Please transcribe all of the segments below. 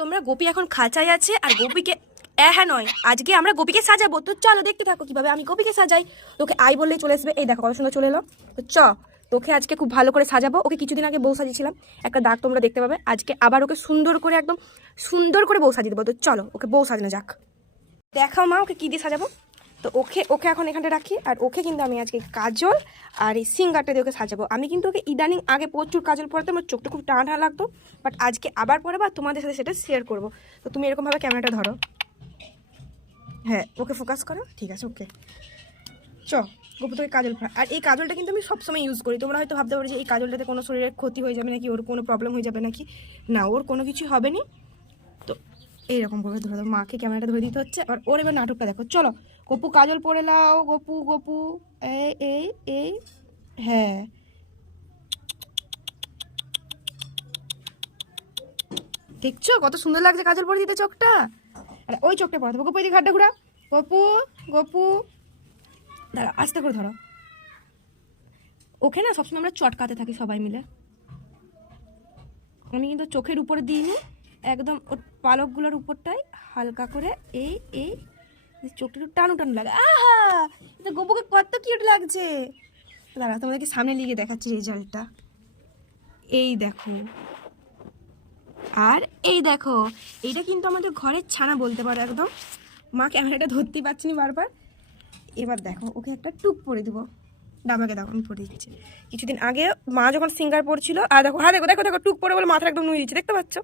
তোমরা গোপী এখন খাঁচায় আছে আর গোপীকে হ্যাঁ নয়, আজকে আমরা গোপীকে সাজাবো। তো চলো, দেখতে থাকো কীভাবে আমি গোপীকে সাজাই। তোকে আই বললেই চলে আসবে। এই দেখো, কত সুন্দর চলে এলো। তো চ, তোকে আজকে খুব ভালো করে সাজাবো। ওকে কিছুদিন আগে বউ সাজিয়েছিলাম। একটা দাগ তোমরা দেখতে পাবে। আজকে আবার ওকে সুন্দর করে একদম সুন্দর করে বউ সাজিয়ে দেবো। তো চলো, ওকে বউ সাজানো যাক। দেখাও মা, ওকে কী দিয়ে সাজাবো? তো ওকে ওকে এখন এখানটা রাখি, আর ওকে কিন্তু আমি আজকে কাজল আর এই সিঙ্গারটা দিয়ে ওকে সাজাবো। আমি কিন্তু ওকে ইদানিং আগে প্রচুর কাজল পরাতাম আমার চোখটা খুব টানা লাগতো বাট আজকে আবার পরে বা তোমাদের সাথে সেটা শেয়ার করব। তো তুমি এরকমভাবে ক্যামেরাটা ধরো। হ্যাঁ ওকে ফোকাস করো। ঠিক আছে, ওকে। চ, গোপু তোকে কাজল আর এই কাজলটা কিন্তু আমি সবসময় ইউজ করি। তোমরা হয়তো ভাবতে পারো যে এই কাজলটাতে কোনো শরীরের ক্ষতি হয়ে যাবে নাকি, ওর কোনো প্রবলেম হয়ে যাবে নাকি? না, ওর কোনো কিছু হবে না। এইরকম করে ধরে দাও, মাকে ক্যামেরাটা ধরে দিতে হচ্ছে। আর ওর এবার নাটকটা দেখো। চলো, গপু কাজল পরে লাও গপু গপু। এই এই এই। হ্যাঁ। দেখছ? কত সুন্দর লাগছে কাজল পরে দিতে চোখটা। আরে, ওই চোখটা পরে দেবো। গপু, এদিকে ঘাটটা ঘুরা গপু গপু। দাঁড়া আস্তে করে ধরো। ওকে না সবসময় আমরা চটকাতে থাকি সবাই মিলে। আমি কিন্তু চোখের উপরে দিইনি। একদম পালকগুলোর উপরটাই হালকা করে এই এই চোখটা একটু টানু টানু লাগে। আহা! গোপুকে কত কিউট লাগছে। দাঁড়া, তোমাদেরকে সামনে লিখে দেখাচ্ছি রেজাল্টটা। এই দেখো। আর এই দেখো, এইটা কিন্তু আমাদের ঘরের ছানা বলতে পারো একদম। মা ক্যামেরাটা ধরতেই পারছি না বারবার। এবার দেখো, ওকে একটা টুক পরে দিব। ডামাকে দেখো আমি পরে দিচ্ছি। কিছুদিন আগে মা যখন সিঙ্গার পড়ছিল আর দেখো হ্যাঁ দেখো দেখো দেখো, টুক পরে বলে মাথা একদম নুয়ে দিচ্ছে, দেখতে পাচ্ছ?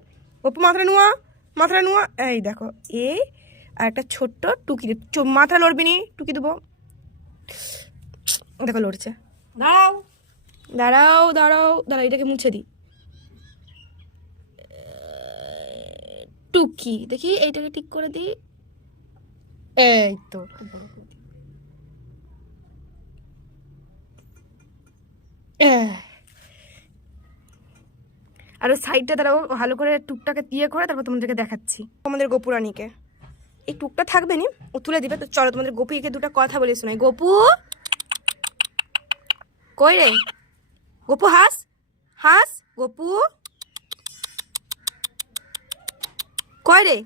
অপু মাথাটা নুয়া মাথাটা নুয়া। এই দেখো এই আর একটা ছোট্ট টুকি মাথা লড়বি নি টুকি দেবো। দেখো লড়ছে। দাঁড়াও। দাঁড়াও দাঁড়াও দাঁড়াও এটাকে মুছে দিই টুকি দেখি এইটাকে ঠিক করে দিই এই তো। আহ। আর ওই সাইডটা দাঁড়াও ভালো করে টুকটাকে দিয়ে করে তারপর তোমাদেরকে দেখাচ্ছি। আমাদের গোপুরানিকে। এই টুকটা থাকবে নি? ও তুলে দিবে তো চলো তোমাদের গোপীকে দুটো কথা বলে শোনাই। গোপু? কই রে? গোপু হাস? হাস? গোপু? কয় রে?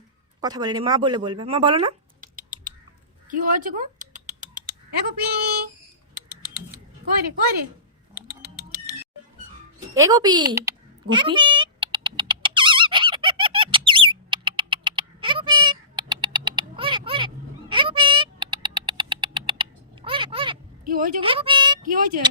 কথা বলে রে মা বলে বলবে। মা বলো না। কি হয়েছে গো? এ গোপি! কই রে কই রে? এ গোপি! গোপি? কি হয়েছে কি হয়েছে?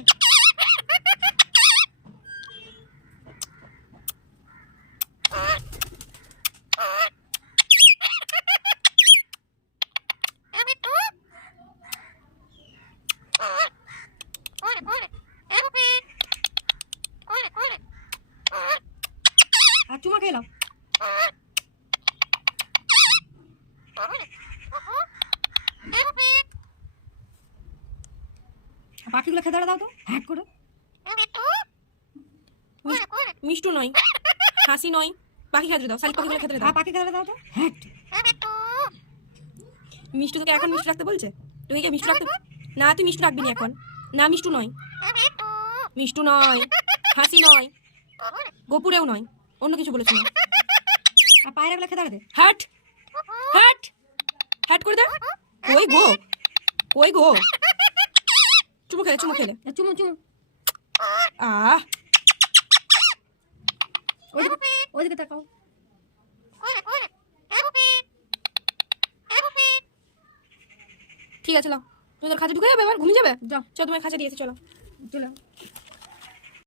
চুমা খেলাম পাখিগুলো খেতে দাও তো হ্যাক করে। মিষ্টু নয় হাসি নয় পাখি খেতে দাও শালিক পাখিগুলো খেতে দাও। পাখি খেতে দাও তো? হ্যাক মিষ্টু তোকে এখন মিষ্টি রাখতে বলছে? তুই কি মিষ্টি রাখতে না তুই মিষ্টি রাখবি না এখন। না মিষ্টু নয়। মিষ্টু নয় হাসি নয় গোপুরেও নয়। অন্য কিছু বলেছিল আর পায়রাগুলো খেতে দে হ্যাট হ্যাট হ্যাট করে দে। কই গো? কই গো? চুমু খেলে চুমু খেলে। চুমু চুমু। আহ! ওইদিকে তাকাও। ঠিক আছে লাও তুমি তোর খাঁচা ঢুকে যাবে এবার ঘুমিয়ে যাবে? যাও। চলো তোমার খাঁচা দিয়েছি চলো। চলে।